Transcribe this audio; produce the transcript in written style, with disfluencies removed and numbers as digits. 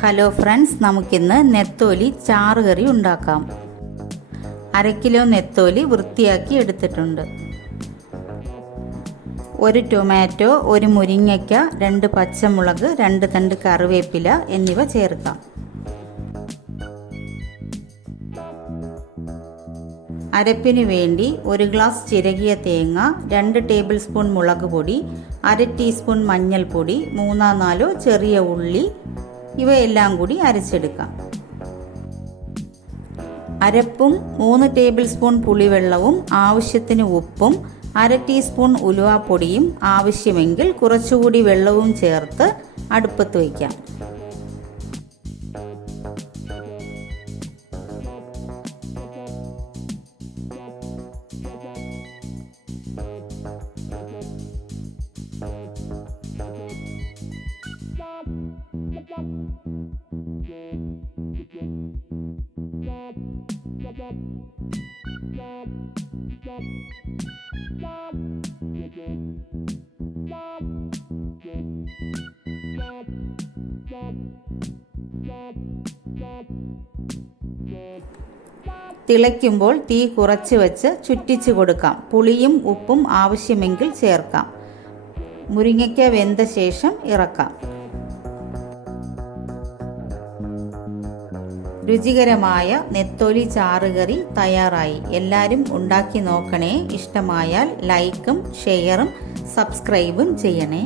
Hello friends, നമുക്കിന്ന് നെത്തോലി ചാറുകറി ഉണ്ടാക്കാം. 1/2 കിലോ നെത്തോലി വൃത്തിയാക്കി എടുത്തിട്ടുണ്ട്. 1 ടൊമാറ്റോ, 1 മുരിങ്ങയ്ക്ക, 2 പച്ചമുളക്, 2 തണ്ട് കറിവേപ്പില എന്നിവ ചേർക്കാം. അരപ്പിന് വേണ്ടി 1 ഗ്ലാസ് ചിരകിയ തേങ്ങ, 2 ടേബിൾ സ്പൂൺ മുളക് പൊടി, 1/2 ടീസ്പൂൺ മഞ്ഞൾപ്പൊടി, 3-4 ചെറിയ ഉള്ളി ഇവയെല്ലാം കൂടി അരച്ചെടുക്കാം. അരപ്പും 3 ടേബിൾ സ്പൂൺ പുളിവെള്ളവും ആവശ്യത്തിന് ഉപ്പും 1/2 ടീസ്പൂൺ ഉലുവാപ്പൊടിയും ആവശ്യമെങ്കിൽ കുറച്ചുകൂടി വെള്ളവും ചേർത്ത് അടുപ്പത്ത് വയ്ക്കാം. തിളയ്ക്കുമ്പോൾ തീ കുറച്ച് വെച്ച് ചുറ്റിച്ച് കൊടുക്കാം. പുളിയും ഉപ്പും ആവശ്യമെങ്കിൽ ചേർക്കാം. മുരിങ്ങയ്ക്ക വെന്ത ശേഷം ഇറക്കാം. രുചികരമായ നെത്തോലി ചാറുകറി തയ്യാറായി. എല്ലാവരും ഉണ്ടാക്കി നോക്കണേ. ഇഷ്ടമായാൽ ലൈക്കും ഷെയറും സബ്സ്ക്രൈബും ചെയ്യണേ.